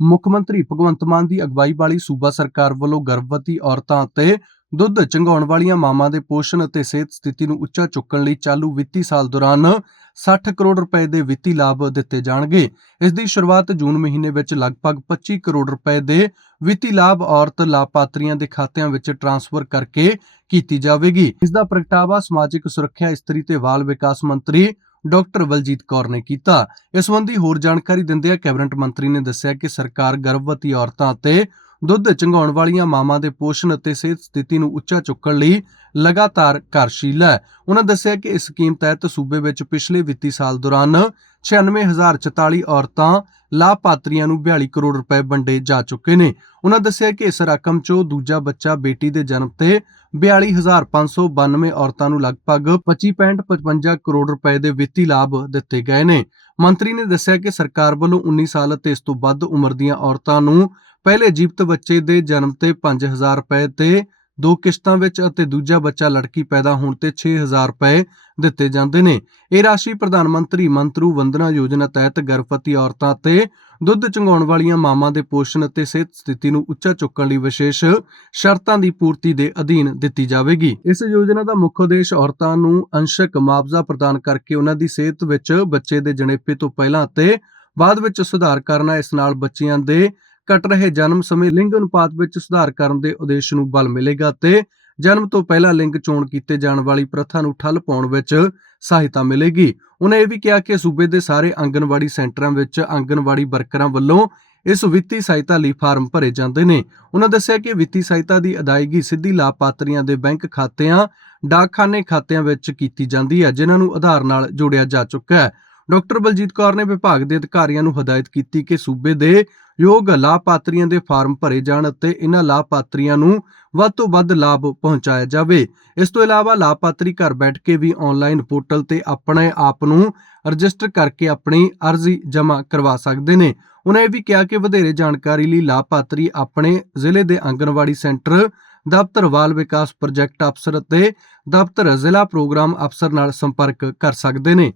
ਮੁੱਖ ਮੰਤਰੀ ਭਗਵੰਤ ਮਾਨ ਦੀ ਅਗਵਾਈ ਵਾਲੀ ਸੂਬਾ ਸਰਕਾਰ ਵੱਲੋਂ ਗਰਭਵਤੀ ਔਰਤਾਂ ਅਤੇ ਦੁੱਧ ਚੁੰਘਾਉਣ ਵਾਲੀਆਂ ਮਾਵਾਂ ਦੇ ਪੋਸ਼ਣ ਅਤੇ ਸਿਹਤ ਸਥਿਤੀ ਨੂੰ ਉੱਚਾ ਚੁੱਕਣ ਲਈ ਚਾਲੂ ਵਿੱਤੀ ਸਾਲ ਦੌਰਾਨ 60 ਕਰੋੜ ਰੁਪਏ ਦੇ ਵਿੱਤੀ ਲਾਭ ਦਿੱਤੇ ਜਾਣਗੇ। ਇਸ ਦੀ ਸ਼ੁਰੂਆਤ ਜੂਨ ਮਹੀਨੇ ਵਿੱਚ ਲਗਭਗ 25 ਕਰੋੜ ਰੁਪਏ ਦੇ ਵਿੱਤੀ ਲਾਭ ਔਰਤ ਲਾਭਪਾਤਰੀਆਂ ਦੇ ਖਾਤਿਆਂ ਵਿੱਚ ਟ੍ਰਾਂਸਫਰ ਕਰਕੇ ਕੀਤੀ ਜਾਵੇਗੀ। ਇਸ ਦਾ ਪ੍ਰਗਟਾਵਾ ਸਮਾਜਿਕ ਸੁਰੱਖਿਆ ਇਸਤਰੀ ਤੇ ਬਾਲ ਵਿਕਾਸ ਮੰਤਰੀ ਡਾਕਟਰ ਬਲਜੀਤ ਕੌਰ ਨੇ ਕੀਤਾ। ਇਸ ਸੰਬੰਧੀ ਹੋਰ ਜਾਣਕਾਰੀ ਦਿੰਦਿਆਂ ਕੈਬਨਿਟ ਮੰਤਰੀ ਨੇ ਦੱਸਿਆ ਕਿ ਸਰਕਾਰ ਗਰਭਵਤੀ ਔਰਤਾਂ ਅਤੇ ਦੁੱਧ ਚੰਗਾਉਣ ਵਾਲੀਆਂ ਮਾਵਾਂ ਦੇ ਪੋਸ਼ਣ ਅਤੇ ਸਿਹਤ ਸਥਿਤੀ ਨੂੰ ਉੱਚਾ ਚੁੱਕਣ ਲਈ ਲਗਾਤਾਰ ਕਾਰਜਸ਼ੀਲ ਹੈ। ਉਹਨਾਂ ਦੱਸਿਆ ਕਿ ਇਸ ਸਕੀਮ ਤਹਿਤ ਸੂਬੇ ਵਿੱਚ ਪਿਛਲੇ ਵਿੱਤੀ ਸਾਲ ਦੌਰਾਨ 96044 ਔਰਤਾਂ ਲਾਭਪਾਤਰੀਆਂ ਨੂੰ 42 ਕਰੋੜ ਰੁਪਏ ਵੰਡੇ ਜਾ ਚੁੱਕੇ ਨੇ। ਉਹਨਾਂ ਦੱਸਿਆ ਕਿ ਇਸ ਰਕਮ 'ਚੋਂ ਦੂਜਾ ਬੱਚਾ ਬੇਟੀ ਦੇ ਜਨਮ ਤੇ 42592 ਔਰਤਾਂ ਨੂੰ ਲਗਭਗ 25.55 ਕਰੋੜ ਰੁਪਏ ਦੇ ਵਿੱਤੀ ਲਾਭ ਦਿੱਤੇ ਗਏ ਨੇ। ਮੰਤਰੀ ਨੇ ਦੱਸਿਆ ਕਿ ਸਰਕਾਰ ਵੱਲੋਂ 19 ਸਾਲ ਅਤੇ ਇਸ ਤੋਂ ਵੱਧ ਉਮਰ ਦੀਆਂ ਔਰਤਾਂ ਨੂੰ ਪਹਿਲੇ ਜੀਵਤ ਬੱਚੇ ਦੇ ਜਨਮ ਤੇ 5000 ਰੁਪਏ ਤੇ ਦੋ ਕਿਸ਼ਤਾਂ ਵਿੱਚ ਅਤੇ ਦੂਜਾ ਬੱਚਾ ਲੜਕੀ ਪੈਦਾ ਹੋਣ ਤੇ 6000 ਰੁਪਏ ਦਿੱਤੇ ਜਾਂਦੇ ਨੇ। ਇਹ ਰਾਸ਼ੀ ਪ੍ਰਧਾਨ ਮੰਤਰੀ ਮੰਤਰੂ ਵੰਦਨਾ ਯੋਜਨਾ ਤਹਿਤ ਗਰਭਵਤੀ ਔਰਤਾਂ ਤੇ ਦੁੱਧ ਚੁੰਘਾਉਣ ਵਾਲੀਆਂ ਮਾਵਾਂ ਦੇ ਪੋਸ਼ਣ ਅਤੇ ਸਿਹਤ ਸਥਿਤੀ ਨੂੰ ਉੱਚਾ ਚੁੱਕਣ ਲਈ ਵਿਸ਼ੇਸ਼ ਸ਼ਰਤਾਂ ਦੀ ਪੂਰਤੀ ਦੇ ਅਧੀਨ ਦਿੱਤੀ ਜਾਵੇਗੀ। ਇਸ ਯੋਜਨਾ ਦਾ ਮੁੱਖ ਉਦੇਸ਼ ਔਰਤਾਂ ਨੂੰ ਅੰਸ਼ਕ ਮੁਆਵਜ਼ਾ ਪ੍ਰਦਾਨ ਕਰਕੇ ਉਹਨਾਂ ਦੀ ਸਿਹਤ ਵਿੱਚ ਬੱਚੇ ਦੇ ਜਣੇਪੇ ਤੋਂ ਪਹਿਲਾਂ ਅਤੇ ਬਾਅਦ ਵਿੱਚ ਸੁਧਾਰ ਕਰਨਾ, ਇਸ ਨਾਲ ਬੱਚਿਆਂ ਦੇ ਘਟ ਰਹੇ ਜਨਮ ਸਮੇਂ ਲਿੰਗ ਅਨੁਪਾਤ ਵਿੱਚ ਸੁਧਾਰ ਕਰਨ ਦੇ ਉਦੇਸ਼ ਨੂੰ ਬਲ ਮਿਲੇਗਾ ਤੇ ਜਨਮ ਤੋਂ ਪਹਿਲਾਂ ਲਿੰਗ ਚੋਣ ਕੀਤੇ ਜਾਣ ਵਾਲੀ ਪ੍ਰਥਾ ਨੂੰ ਠੱਲ ਪਾਉਣ ਵਿੱਚ ਸਹਾਇਤਾ ਮਿਲੇਗੀ। ਉਹਨੇ ਇਹ ਵੀ ਕਿਹਾ ਕਿ ਸੂਬੇ ਦੇ ਸਾਰੇ ਆਂਗਨਵਾੜੀ ਸੈਂਟਰਾਂ ਵਿੱਚ ਆਂਗਨਵਾੜੀ ਵਰਕਰਾਂ ਵੱਲੋਂ ਇਸ ਵਿੱਤੀ ਸਹਾਇਤਾ ਲਈ ਫਾਰਮ ਭਰੇ ਜਾਂਦੇ ਨੇ। ਉਹਨਾਂ ਦੱਸਿਆ ਕਿ ਵਿੱਤੀ ਸਹਾਇਤਾ ਦੀ ਅਦਾਇਗੀ ਸਿੱਧੀ ਲਾਭਪਾਤਰੀਆਂ ਦੇ ਬੈਂਕ ਖਾਤਿਆਂ, ਡਾਕਖਾਨੇ ਖਾਤਿਆਂ ਵਿੱਚ ਕੀਤੀ ਜਾਂਦੀ ਹੈ, ਜਿਨ੍ਹਾਂ ਨੂੰ ਆਧਾਰ ਨਾਲ ਜੋੜਿਆ ਜਾ ਚੁੱਕਾ ਹੈ। ਡਾਕਟਰ ਬਲਜੀਤ ਕੌਰ ਨੇ ਵਿਭਾਗ ਦੇ ਅਧਿਕਾਰੀਆਂ ਨੂੰ ਹਦਾਇਤ ਕੀਤੀ ਕਿ ਸੂਬੇ ਦੇ ਯੋਗ ਲਾਭਪਾਤਰੀਆਂ ਦੇ ਫਾਰਮ ਭਰੇ ਜਾਣ ਅਤੇ ਇਹਨਾਂ ਲਾਭਪਾਤਰੀਆਂ ਨੂੰ ਵੱਧ ਤੋਂ ਵੱਧ ਲਾਭ ਪਹੁੰਚਾਇਆ ਜਾਵੇ। ਇਸ ਤੋਂ ਇਲਾਵਾ ਲਾਭਪਾਤਰੀ ਘਰ ਬੈਠ ਕੇ ਵੀ ਆਨਲਾਈਨ ਪੋਰਟਲ ਤੇ ਆਪਣੇ ਆਪ ਨੂੰ ਰਜਿਸਟਰ ਕਰਕੇ ਆਪਣੀ ਅਰਜ਼ੀ ਜਮ੍ਹਾਂ ਕਰਵਾ ਸਕਦੇ ਨੇ। ਉਹਨਾਂ ਇਹ ਵੀ ਕਿਹਾ ਕਿ ਵਧੇਰੇ ਜਾਣਕਾਰੀ ਲਈ ਲਾਭਪਾਤਰੀ ਆਪਣੇ ਜ਼ਿਲ੍ਹੇ ਦੇ ਆਂਗਣਵਾੜੀ ਸੈਂਟਰ, ਦਫ਼ਤਰ ਬਾਲ ਵਿਕਾਸ ਪ੍ਰੋਜੈਕਟ ਅਫਸਰ ਅਤੇ ਦਫ਼ਤਰ ਜ਼ਿਲ੍ਹਾ ਪ੍ਰੋਗਰਾਮ ਅਫਸਰ ਨਾਲ ਸੰਪਰਕ ਕਰ ਸਕਦੇ ਨੇ।